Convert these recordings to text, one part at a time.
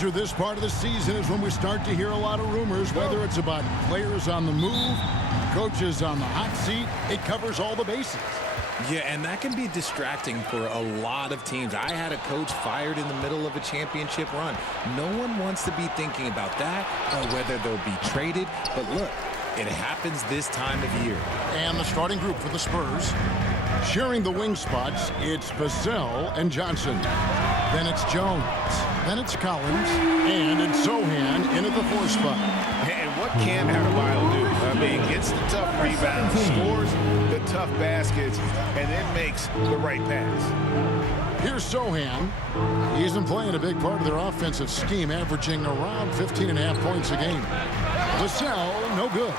Richard, this part of the season is when we start to hear a lot of rumors, whether it's about players on the move, coaches on the hot seat. It covers all the bases. Yeah, and that can be distracting for a lot of teams. I had a coach fired in the middle of a championship run. No one wants to be thinking about that or whether they'll be traded. But look, it happens this time of year. And the starting group for the Spurs. Sharing the wing spots, it's Vassell and Johnson. Then it's Jones. Then it's Collins. And it's Sohan in at the 4 spot. And what can Adebayo do? I mean, gets the tough rebounds, scores the tough baskets, and then makes the right pass. Here's Sohan. He's been playing a big part of their offensive scheme, averaging around 15.5 points a game. Vassell, no good.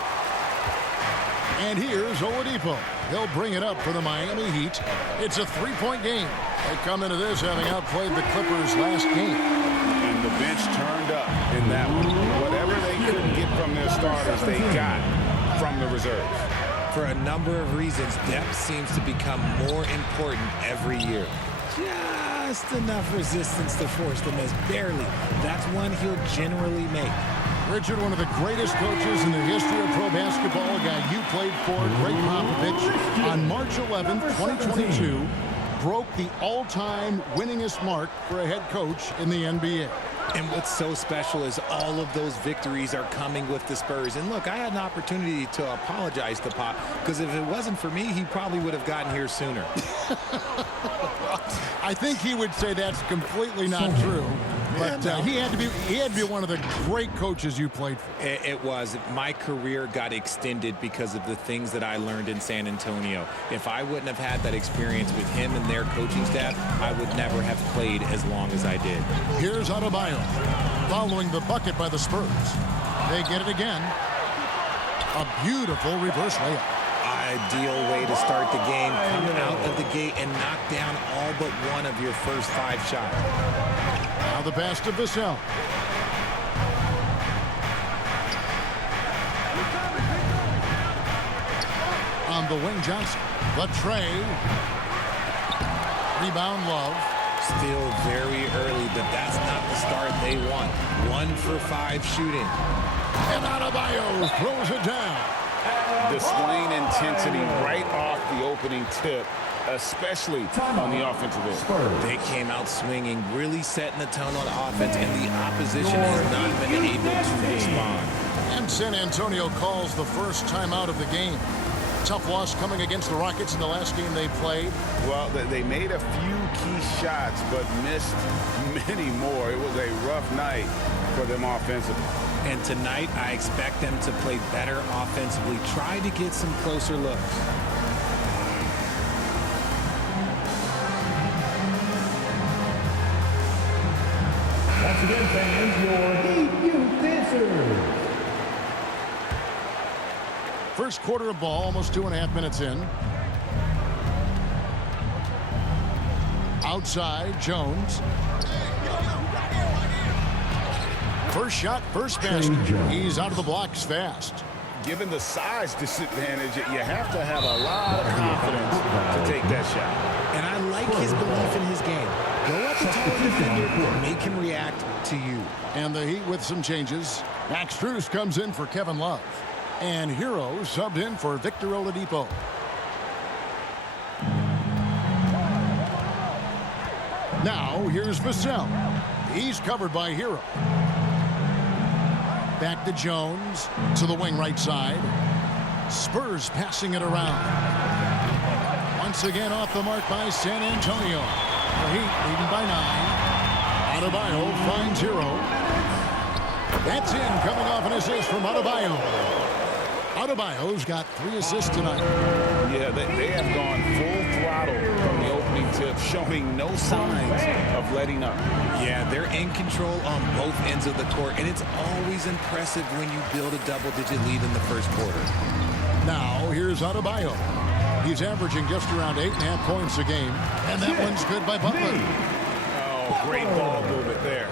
And here's Oladipo. He'll bring it up for the Miami Heat. It's a 3-point game. They come into this having outplayed the Clippers last game. And the bench turned up in that one. Whatever they couldn't get from their starters, they got from the reserves. For a number of reasons, depth seems to become more important every year. Just enough resistance to force the miss. Barely. That's one he'll generally make. Richard, one of the greatest coaches in the history of pro basketball, a guy you played for, Greg Popovich, on March 11th, 2022, broke the all-time winningest mark for a head coach in the NBA. And what's so special is all of those victories are coming with the Spurs. And look, I had an opportunity to apologize to Pop, because if it wasn't for me, he probably would have gotten here sooner. I think he would say that's completely not true. But he had to be one of the great coaches you played for. It was. My career got extended because of the things that I learned in San Antonio. If I wouldn't have had that experience with him and their coaching staff, I would never have played as long as I did. Here's Adebayo following the bucket by the Spurs. They get it again. A beautiful reverse layup. Ideal way to start the game. Come out of the gate and knock down all but one of your first 5 shots. Now the pass to Vassell. On the wing, Johnson. The tray. Rebound, Love. Still very early, but that's not the start they want. 1 for 5 shooting. And Adebayo throws it down. Displaying intensity right off the opening tip, especially on the offensive end. They came out swinging, really setting the tone on offense, and the opposition has not been able to respond. And San Antonio calls the first timeout of the game. Tough loss coming against the Rockets in the last game they played. Well, they made a few key shots, but missed many more. It was a rough night for them offensively. And tonight, I expect them to play better offensively. Try to get some closer looks. Once again, fans, your Heat Youth dancers. First quarter of ball, almost 2.5 minutes in. Outside, Jones. First shot, first basket. He's out of the blocks fast. Given the size disadvantage, you have to have a lot of confidence to take that shot. And I like his belief in his game. Go up to taller defender, make him react to you. And the Heat with some changes. Max Strus comes in for Kevin Love. And Hero subbed in for Victor Oladipo. Now, here's Vassell. He's covered by Hero. Back to Jones, to the wing right side. Spurs passing it around. Once again off the mark by San Antonio. The Heat leading by 9. Adebayo finds Hero. That's in, coming off an assist from Adebayo. Adebayo's got 3 assists tonight. Yeah, they have gone full throttle from the opening tip, showing no signs of letting up. Yeah, they're in control on both ends of the court, and it's always impressive when you build a double-digit lead in the first quarter. Now, here's Adebayo. He's averaging just around 8.5 points a game, and that one's good by Butler. Oh, great ball movement there.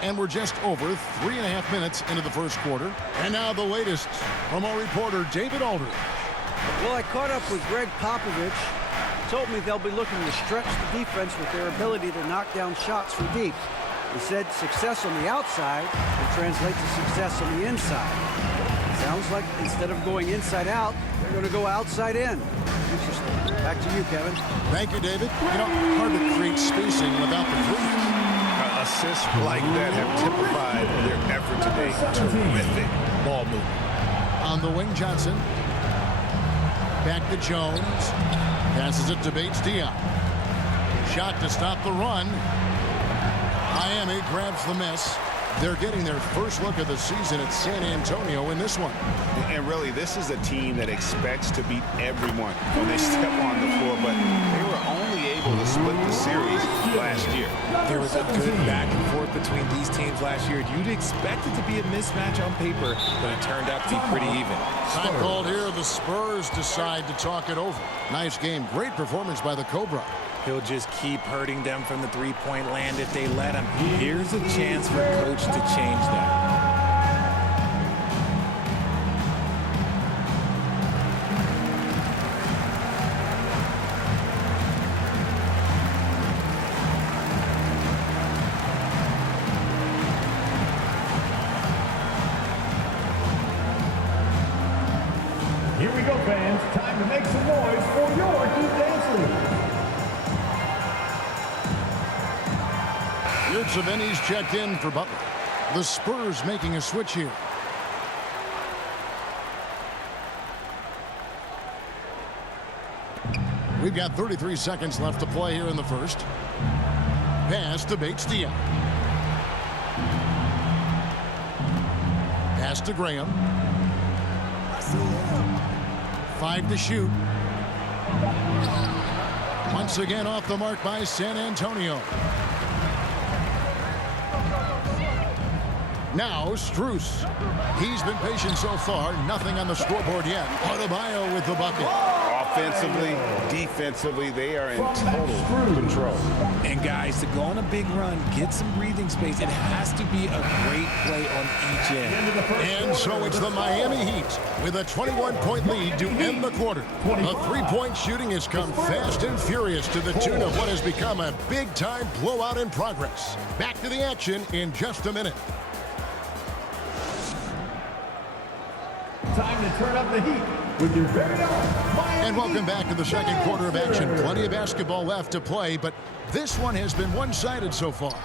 And we're just over 3.5 minutes into the first quarter. And now the latest from our reporter, David Aldridge. Well, I caught up with Greg Popovich. Told me they'll be looking to stretch the defense with their ability to knock down shots from deep. He said success on the outside will translate to success on the inside. Sounds like instead of going inside out, they're going to go outside in. Interesting. Back to you, Kevin. Thank you, David. You know, hard to create spacing without the threes. Assists like that have typified their effort today. Terrific ball movement. On the wing, Johnson. Back to Jones. Passes it to Bates-Diop. Shot to stop the run. Miami grabs the miss. They're getting their first look of the season at San Antonio in this one. And really, this is a team that expects to beat everyone when they step on the floor, but they were only able to split the series last year. There was a good back and forth between these teams last year. You'd expect it to be a mismatch on paper, but it turned out to be pretty even. Time called here. The Spurs decide to talk it over. Nice game. Great performance by the Cobra. He'll just keep hurting them from the three-point land if they let him. Here's a chance for Coach to change that. Here we go, fans. Time to make some noise for your Heat Dancers. Savini's checked in for Butler. The Spurs making a switch here. We've got 33 seconds left to play here in the first. Pass to Bates-Diop. Pass to Graham. 5 to shoot. Once again off the mark by San Antonio. Now Strus. He's been patient so far. Nothing on the scoreboard yet. Adebayo with the bucket. Offensively, defensively, they are in total control. And guys, to go on a big run, get some breathing space, it has to be a great play on each end. And so it's the Miami Heat with a 21-point lead to end the quarter. The three-point shooting has come fast and furious to the tune of what has become a big-time blowout in progress. Back to the action in just a minute. Time to turn up the heat with your very own Miami. And welcome back to the second quarter of action. Plenty of basketball left to play, but this one has been one-sided so far.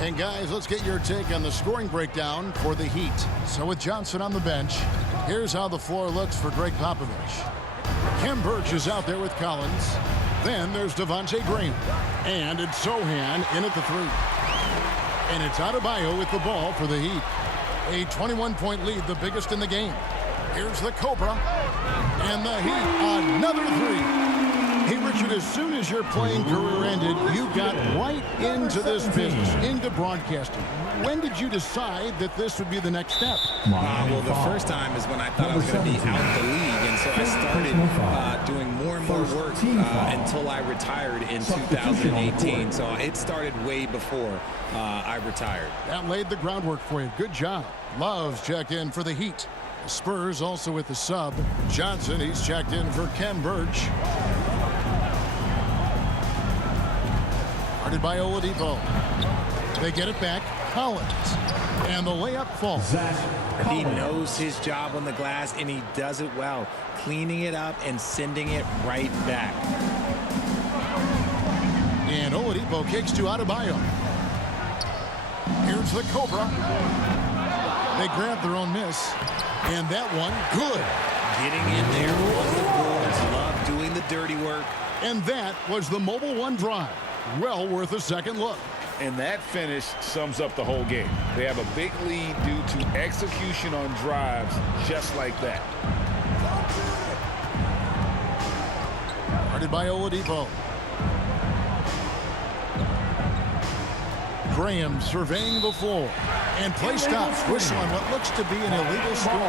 And guys, let's get your take on the scoring breakdown for the Heat. So with Johnson on the bench, here's how the floor looks for Greg Popovich. Kem Birch is out there with Collins. Then there's Devontae Graham. And it's Sohan in at the three. And it's Adebayo with the ball for the Heat. A 21-point lead, the biggest in the game. Here's the Cobra. And the Heat, another three. Hey, Richard, as soon as your playing career ended, you got right into this business, into broadcasting. When did you decide that this would be the next step? Well, the first time is when I thought I was going to be out the league, and so I started doing more and more work until I retired in 2018. So it started way before I retired. That laid the groundwork for you. Good job. Love's checked in for the Heat. The Spurs also with the sub. Johnson, he's checked in for Kem Birch. Guarded by Oladipo. They get it back. Collins. And the layup falls. He knows his job on the glass, and he does it well. Cleaning it up and sending it right back. And Oladipo kicks to Adebayo. Here's the Cobra. They grab their own miss. And that one, good. Getting in there on the boards. Love doing the dirty work. And that was the Mobile One drive. Well worth a second look. And that finish sums up the whole game. They have a big lead due to execution on drives just like that. Guarded by Oladipo. Graham surveying the floor. And play stops. Whistle on what looks to be an illegal screen.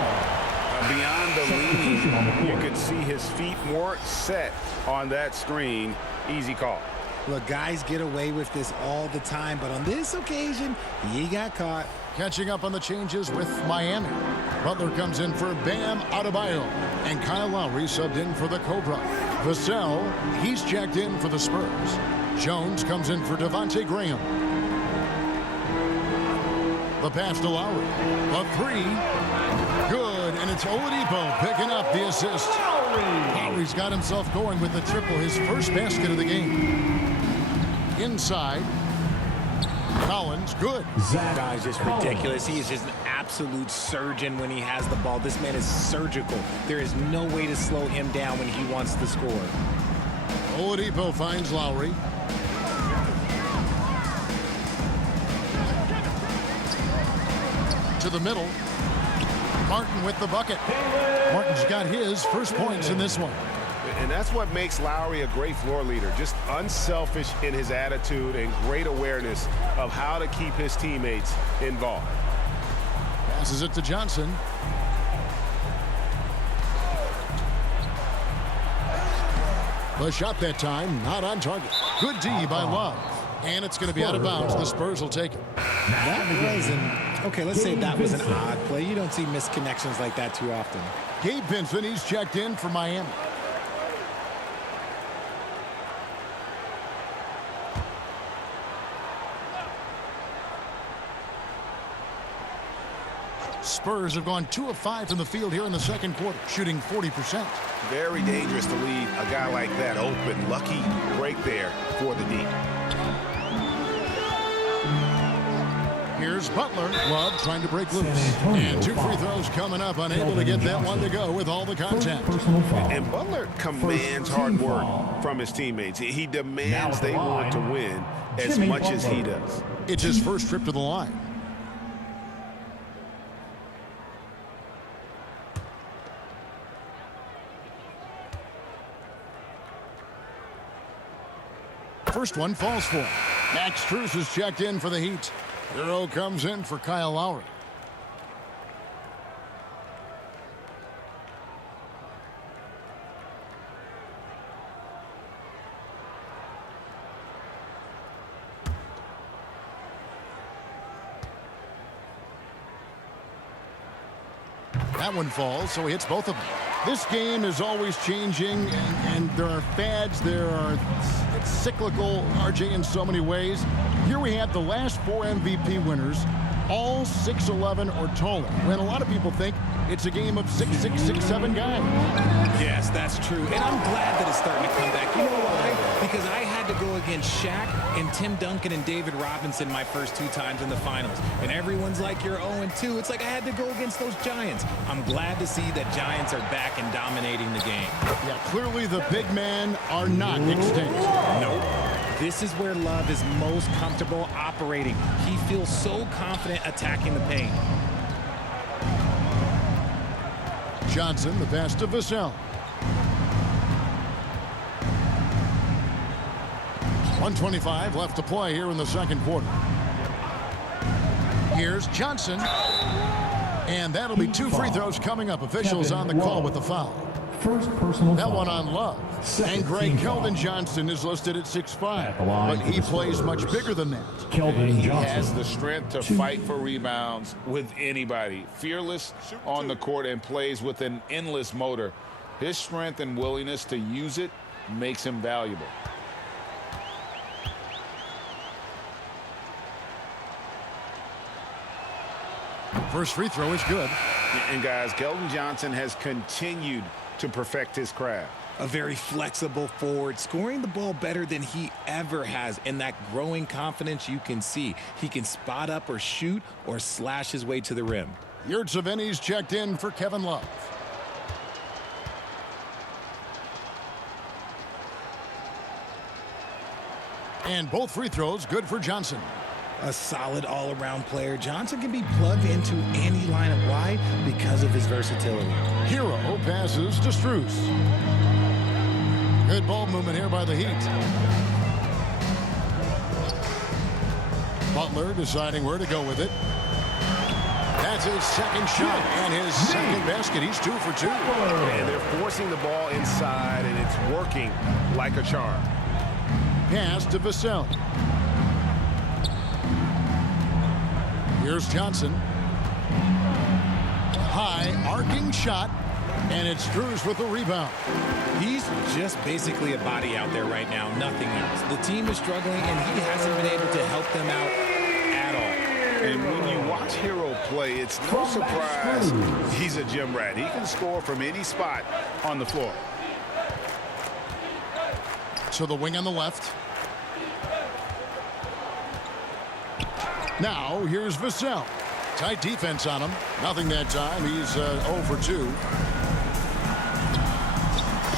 Beyond the lead, you could see his feet weren't set on that screen. Easy call. Look, guys get away with this all the time, but on this occasion, he got caught. Catching up on the changes with Miami. Butler comes in for Bam Adebayo. And Kyle Lowry subbed in for the Cobra. Vassell, he's checked in for the Spurs. Jones comes in for Devontae Graham. The pass to Lowry. A three. Good, and it's Oladipo picking up the assist. Lowry's got himself going with the triple, his first basket of the game. Inside. Collins, good. That guy's just ridiculous. He is just an absolute surgeon when he has the ball. This man is surgical. There is no way to slow him down when he wants to score. Oladipo finds Lowry. To the middle. Martin with the bucket. Martin's got his first points in this one. And that's what makes Lowry a great floor leader. Just unselfish in his attitude and great awareness of how to keep his teammates involved. Passes it to Johnson. The shot that time, not on target. Good D by Love. And it's going to be out of bounds. The Spurs will take it. That was okay, let's say that was an odd play. You don't see misconnections like that too often. Gabe Vincent, he's checked in for Miami. Spurs have gone 2 of 5 from the field here in the second quarter, shooting 40%. Very dangerous to leave a guy like that open. Lucky break there for the D. Here's Butler. Love trying to break loose. And 2 free throws coming up, unable to get that one to go with all the contact. And Butler commands hard work from his teammates. He demands they want to win as much as he does. It's his first trip to the line. First one falls for him. Max Strus is checked in for the Heat. Hero comes in for Kyle Lowry. That one falls, so he hits both of them. This game is always changing, and there are fads, it's cyclical, RJ, in so many ways. Here we have the last 4 MVP winners, all 6'11" or taller, when a lot of people think it's a game of 6'6", 6'7" guys. Yes, that's true, and I'm glad that it's starting to come back. You know why? Because I had to go against Shaq and Tim Duncan and David Robinson my first 2 times in the finals, and everyone's like, you're 0-2. It's like I had to go against those Giants. I'm glad to see that Giants are back and dominating the game. Yeah, clearly the big men are not extinct. Nope. This is where Love is most comfortable operating. He feels so confident attacking the paint. Johnson, the pass to Vassell. 1:25 left to play here in the second quarter. Here's Johnson. And that'll be 2 free throws coming up. Officials on the call with the foul. First personal That foul. one on Love. And Greg Kelvin Johnson is listed at 6'5", but he plays much bigger than that. Kelvin He Johnson. has the strength to fight for rebounds with anybody. Fearless on the court and plays with an endless motor. His strength and willingness to use it makes him valuable. First free throw is good. And guys, Keldon Johnson has continued to perfect his craft. A very flexible forward, scoring the ball better than he ever has. And that growing confidence you can see. He can spot up or shoot or slash his way to the rim. Yurtseveni's checked in for Kevin Love. And both free throws good for Johnson. A solid all-around player. Johnson can be plugged into any lineup. Why? Because of his versatility. Hero passes to Strus. Good ball movement here by the Heat. Butler deciding where to go with it. That's his second shot and his second basket. He's 2 for 2. And they're forcing the ball inside, and it's working like a charm. Pass to Vassell. Here's Johnson. High arcing shot, and it's Strus with the rebound. He's just basically a body out there right now, nothing else. The team is struggling, and he hasn't been able to help them out at all. And when you watch Watch Hero play. It's no surprise he's a gym rat. He can score from any spot on the floor. To the wing on the left. Now here's Vassell. Tight defense on him. Nothing that time. He's 0 for 2.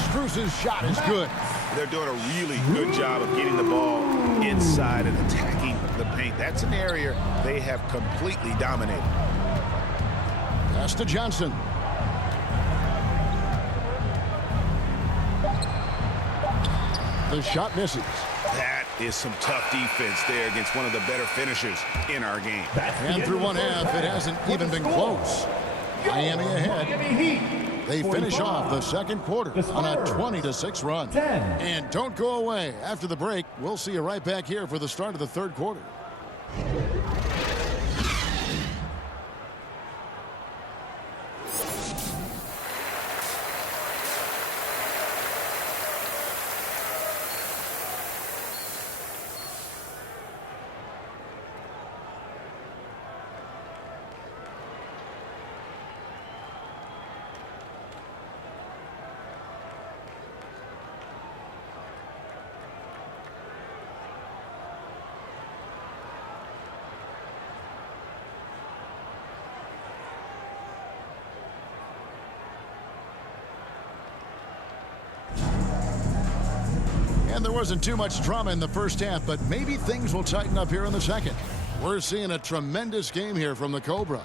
Strus's shot is good. They're doing a really good job of getting the ball inside and attacking the paint. That's an area they have completely dominated. Pass to Johnson. The shot misses. That is some tough defense there against one of the better finishers in our game. And through one half, it hasn't even been close. Miami ahead. They finish off the second quarter on a 20-6 run. And don't go away. After the break, we'll see you right back here for the start of the third quarter. And there wasn't too much drama in the first half, but maybe things will tighten up here in the second. We're seeing a tremendous game here from the Cobra.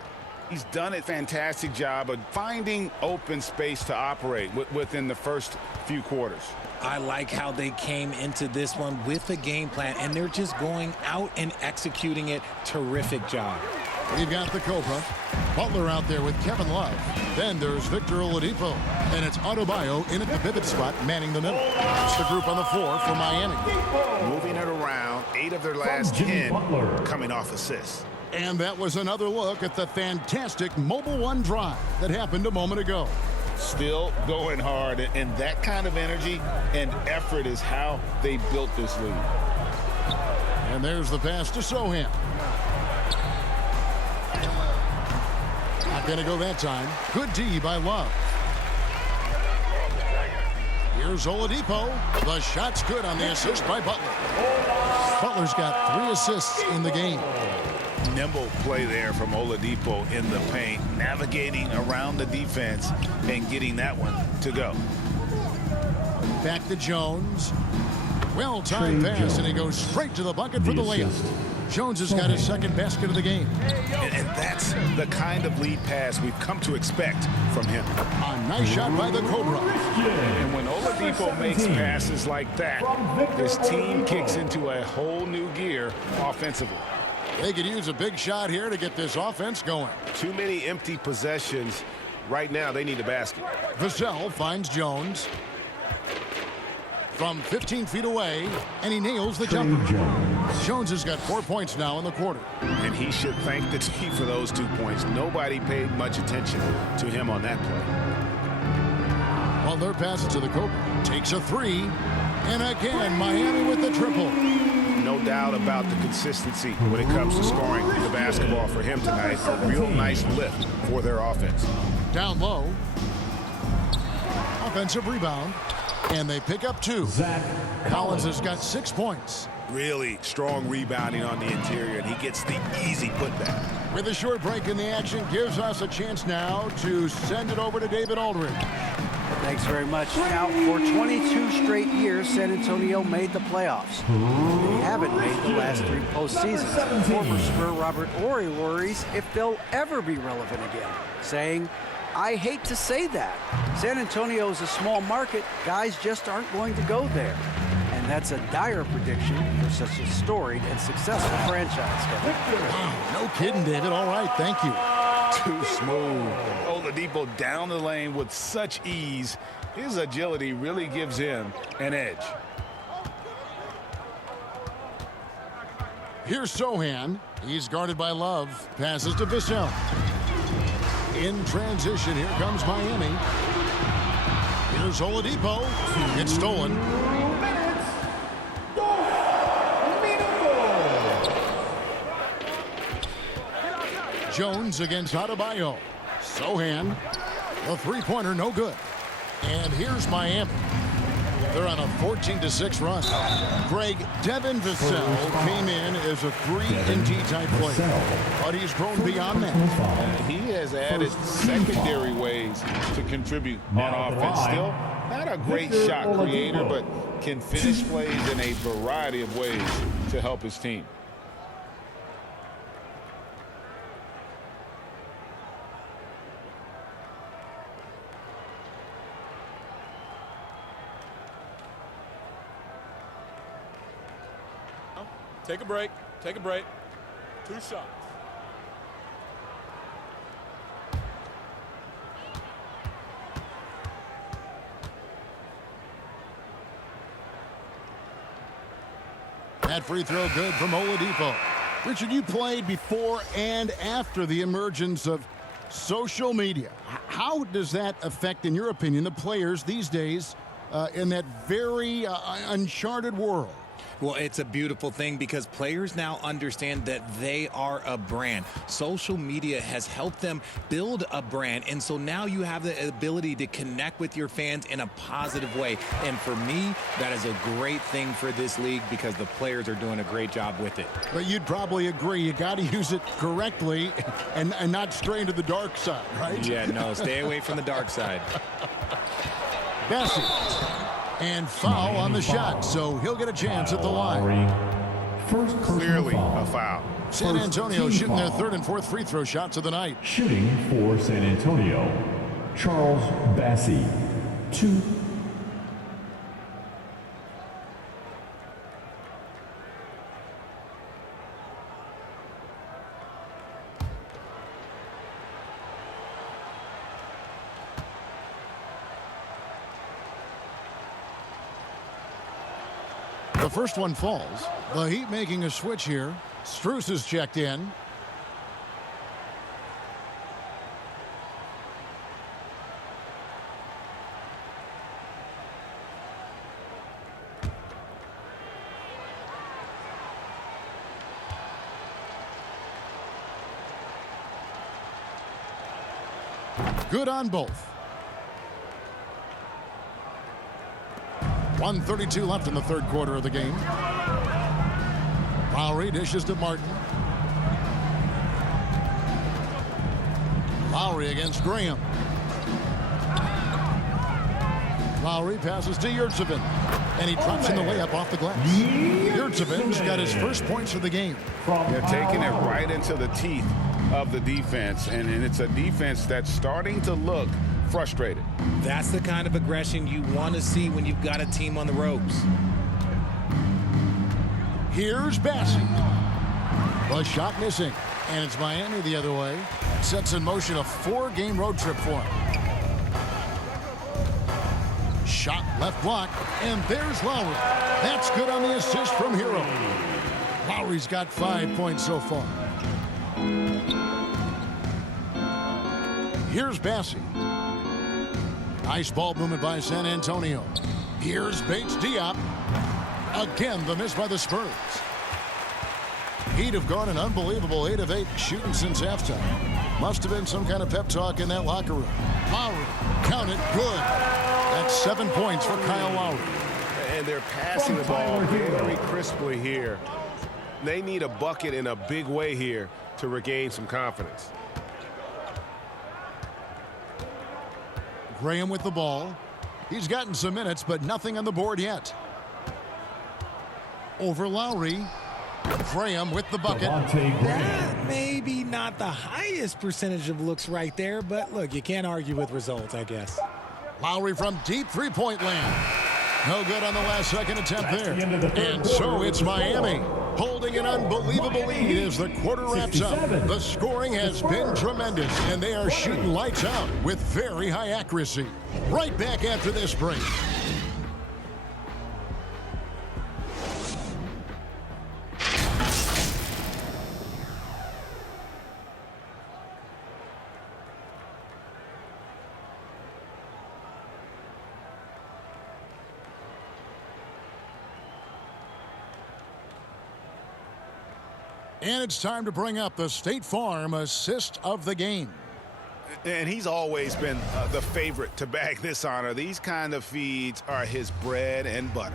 He's done a fantastic job of finding open space to operate within the first few quarters. I like how they came into this one with a game plan, and they're just going out and executing it. Terrific job. We've got the Cobra. Butler out there with Kevin Love. Then there's Victor Oladipo. And it's Adebayo in at the pivot spot, manning the middle. It's the group on the floor for Miami. Moving it around, 8 of their last 10 coming off assists. And that was another look at the fantastic Mobile One drive that happened a moment ago. Still going hard, and that kind of energy and effort is how they built this lead. And there's the pass to Sohan. Not going to go that time. Good D by Love. Here's Oladipo. The shot's good on the assist by Butler. Butler's got 3 assists in the game. Nimble play there from Oladipo in the paint, navigating around the defense and getting that one to go. Back to Jones. Well-timed pass, and he goes straight to the bucket for the layup. Jones has got his second basket of the game. And that's the kind of lead pass we've come to expect from him. A nice shot by the Cobra. And when Oladipo makes passes like that, his team kicks into a whole new gear offensively. They could use a big shot here to get this offense going. Too many empty possessions. Right now, they need a basket. Vassell finds Jones. From 15 feet away, and he nails the jumper. Jones has got 4 points now in the quarter. And he should thank the team for those 2 points. Nobody paid much attention to him on that play. Well, their pass to the Cobra. Takes a 3. And again, Miami with the triple. No doubt about the consistency when it comes to scoring the basketball for him tonight. A real nice lift for their offense. Down low. Offensive rebound. And they pick up 2. Collins has got 6 points. Really strong rebounding on the interior, and he gets the easy putback. With a short break in the action, gives us a chance now to send it over to David Aldridge. Thanks very much. Now, for 22 straight years, San Antonio made the playoffs. They haven't made the last 3 postseasons. Former Spur Robert Horry worries if they'll ever be relevant again, saying, I hate to say that. San Antonio is a small market. Guys just aren't going to go there. And that's a dire prediction for such a storied and successful franchise. Wow, no kidding, David. All right, thank you. Too smooth. Oladipo down the lane with such ease. His agility really gives him an edge. Here's Sohan. He's guarded by Love. Passes to Vassell. In transition, here comes Miami. Here's Oladipo. It's stolen. Jones against Adebayo. Sohan. The three-pointer, no good. And here's Miami. They're on a 14-6 run. Greg, Devin Vassell came in as a 3-and-D type player, but he's grown beyond that. He has added secondary ways to contribute on offense. Still not a great shot creator, but can finish plays in a variety of ways to help his team. Take a break. Take a break. 2 shots. That free throw good from Oladipo. Richard, you played before and after the emergence of social media. How does that affect, in your opinion, the players these days in that very uncharted world? Well, it's a beautiful thing because players now understand that they are a brand. Social media has helped them build a brand, and so now you have the ability to connect with your fans in a positive way. And for me, that is a great thing for this league because the players are doing a great job with it. But you'd probably agree you got to use it correctly and not stray into the dark side, right? Yeah, no, stay away from the dark side. Bessie. And foul on the shot, so he'll get a chance at the line. First Clearly a foul. San Antonio shooting their third and fourth free throw shots of the night. Shooting for San Antonio, Charles Bassey, 2. The first one falls. The Heat making a switch here. Strus is checked in. Good on both. 1:32 left in the third quarter of the game. Lowry dishes to Martin. Lowry against Graham. Lowry passes to Yurtsevin. And he drops in the layup off the glass. Yurtsevin's got his first points of the game. They're taking it right into the teeth of the defense. And it's a defense that's starting to look frustrated. That's the kind of aggression you want to see when you've got a team on the ropes. Here's Bassey. The shot missing. And it's Miami the other way. Sets in motion a 4-game road trip for him. Shot left block. And there's Lowry. That's good on the assist from Hero. Lowry's got 5 points so far. Here's Bassey. Nice ball movement by San Antonio. Here's Bates Diop. Again, the miss by the Spurs. Heat have gone an unbelievable 8 of 8 shooting since halftime. Must have been some kind of pep talk in that locker room. Lowry, count it, good. That's 7 points for Kyle Lowry. And they're passing the ball very crisply here. They need a bucket in a big way here to regain some confidence. Graham with the ball. He's gotten some minutes, but nothing on the board yet. Over Lowry. Graham with the bucket. That maybe not the highest percentage of looks right there, but look, you can't argue with results, I guess. Lowry from deep three-point land. No good on the last second attempt there. And so it's Miami holding an unbelievable lead as the quarter wraps up. The scoring has been tremendous, and they are shooting lights out with very high accuracy. Right back after this break. And it's time to bring up the State Farm assist of the game. And he's always been the favorite to bag this honor. These kind of feeds are his bread and butter.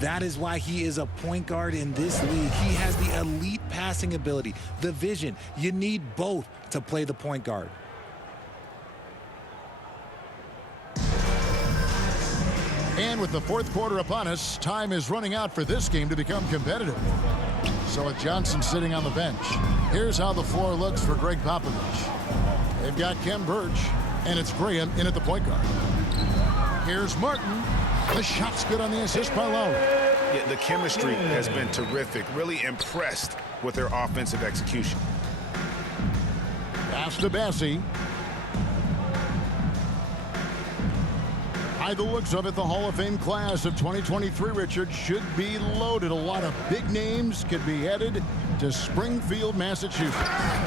That is why he is a point guard in this league. He has the elite passing ability, the vision. You need both to play the point guard. And with the fourth quarter upon us, time is running out for this game to become competitive. So with Johnson sitting on the bench, here's how the floor looks for Greg Popovich. They've got Kem Birch, and it's Graham in at the point guard. Here's Martin. The shot's good on the assist by Lowry. Yeah, the chemistry has been terrific. Really impressed with their offensive execution. Pass to Bassie. By the looks of it, the Hall of Fame class of 2023, Richard, should be loaded. A lot of big names could be headed to Springfield, Massachusetts.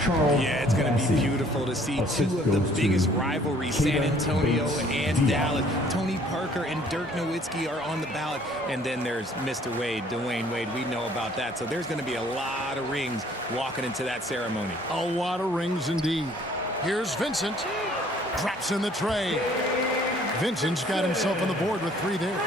Yeah, it's going to be beautiful to see two of the biggest rivalries, San Antonio and Dallas. Tony Parker and Dirk Nowitzki are on the ballot. And then there's Mr. Wade, Dwayne Wade. We know about that. So there's going to be a lot of rings walking into that ceremony. A lot of rings indeed. Here's Vincent. Drops in the tray. Vincent's got himself on the board with 3 there.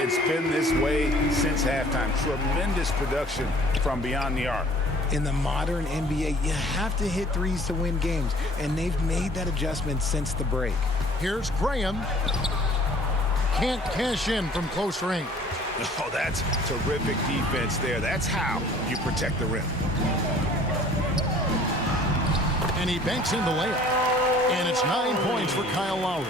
It's been this way since halftime. Tremendous production from beyond the arc. In the modern NBA, you have to hit threes to win games, and they've made that adjustment since the break. Here's Graham. Can't cash in from close range. Oh, that's terrific defense there. That's how you protect the rim. And he banks in the layup. And it's 9 points for Kyle Lowry.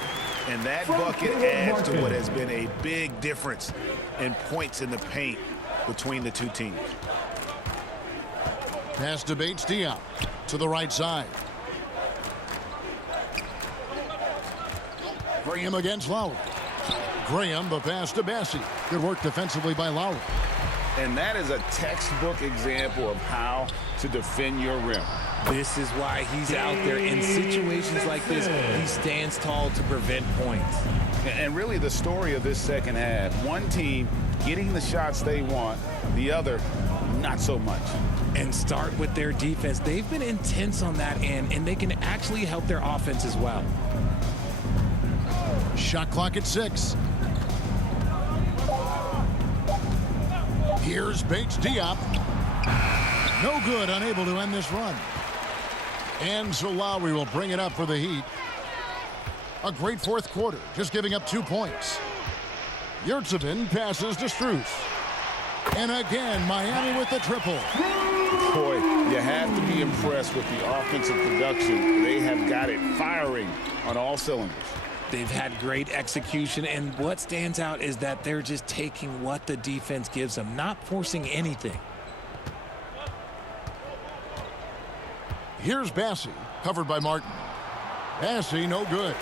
And that bucket adds to what has been a big difference in points in the paint between the two teams. Pass to Bates-Diop to the right side. Graham against Lowry. Graham, the pass to Bassie. Good work defensively by Lowry. And that is a textbook example of how to defend your rim. This is why he's out there in situations like this. He stands tall to prevent points. And really the story of this second half, one team getting the shots they want, the other not so much. And start with their defense. They've been intense on that end, and they can actually help their offense as well. Shot clock at 6. Here's Bates-Diop. No good, unable to end this run. And so Lowry will bring it up for the Heat. A great fourth quarter, just giving up 2 points. Yurtsevin passes to Strus. And again, Miami with the triple. Boy, you have to be impressed with the offensive production. They have got it firing on all cylinders. They've had great execution, and what stands out is that they're just taking what the defense gives them, not forcing anything. Here's Bassie, covered by Martin. Bassie, no good.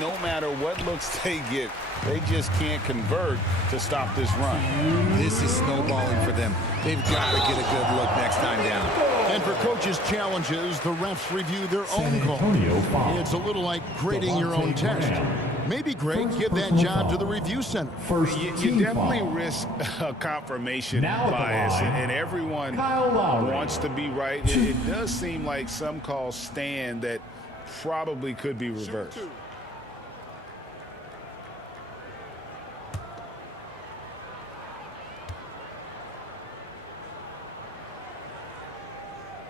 No matter what looks they get, they just can't convert to stop this run. This is snowballing for them. They've got to get a good look next time down. And for coaches' challenges, the refs review their own call. It's a little like grading your own test. Maybe, Greg, give that job to the review center. You definitely risk a confirmation bias, and everyone wants to be right. It does seem like some calls stand that probably could be reversed.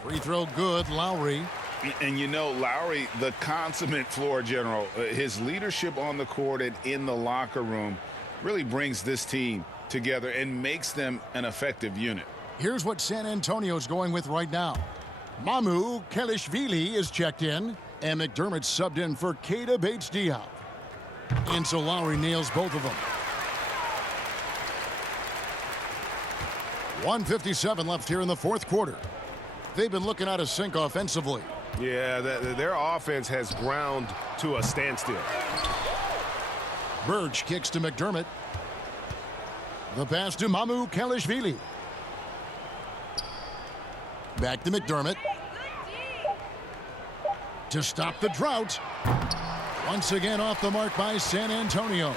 Free throw good, Lowry. And you know, Lowry, the consummate floor general, his leadership on the court and in the locker room really brings this team together and makes them an effective unit. Here's what San Antonio's going with right now. Mamu Kelishvili is checked in, and McDermott subbed in for Keita Bates-Diop. And so Lowry nails both of them. 1:57 left here in the fourth quarter. They've been looking out of sync offensively. Yeah, their offense has ground to a standstill. Birch kicks to McDermott. The pass to Mamu Kelishvili. Back to McDermott. To stop the drought. Once again off the mark by San Antonio.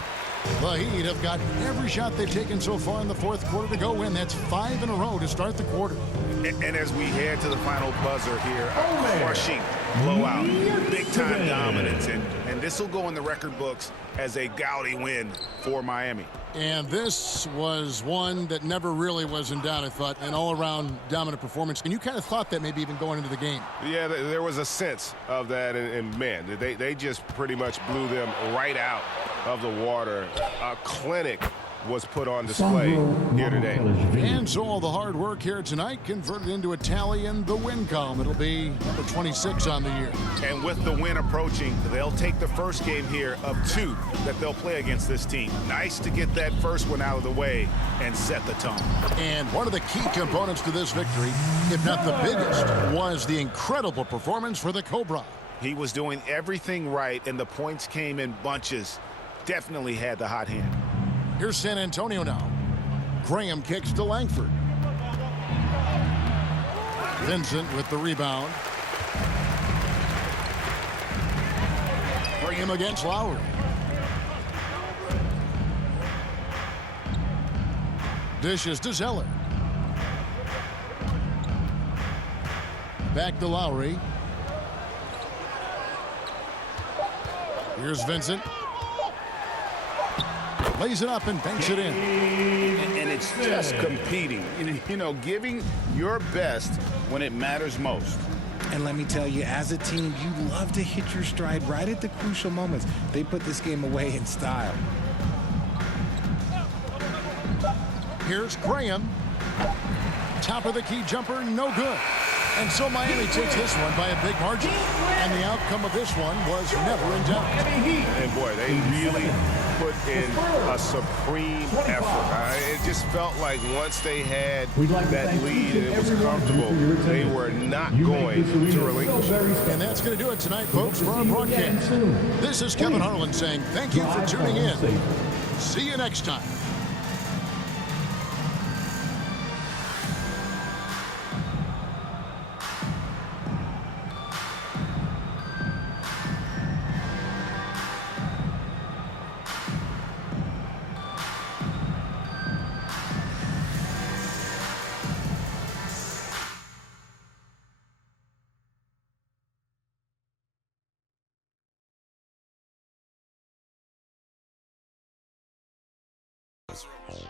The Heat have got every shot they've taken so far in the fourth quarter to go in. That's 5 in a row to start the quarter. And as we head to the final buzzer here, a crushing blowout, big-time dominance, and this will go in the record books as a gaudy win for Miami. And this was one that never really was in doubt, I thought, an all-around dominant performance. And you kind of thought that maybe even going into the game. Yeah, there was a sense of that, and man, they just pretty much blew them right out of the water. A clinic was put on display here today. And so all the hard work here tonight converted into a tally in the win column. It'll be number 26 on the year. And with the win approaching, they'll take the first game here of 2 that they'll play against this team. Nice to get that first one out of the way and set the tone. And one of the key components to this victory, if not the biggest, was the incredible performance for the Cobra. He was doing everything right, and the points came in bunches. Definitely had the hot hand. Here's San Antonio now. Graham kicks to Langford. Vincent with the rebound. Graham against Lowry. Dishes to Zeller. Back to Lowry. Here's Vincent. Lays it up and banks it in. And it's just competing. You know, giving your best when it matters most. And let me tell you, as a team, you love to hit your stride right at the crucial moments. They put this game away in style. Here's Graham. Top of the key jumper, no good. And so Miami takes this one by a big margin. And the outcome of this one was never in doubt. And boy, they really put in a supreme effort. It just felt like once they had that lead and it was comfortable, they were not going to relinquish it. And that's going to do it tonight, folks, for our broadcast. This is Kevin Harlan saying thank you for tuning in. See you next time. That's right.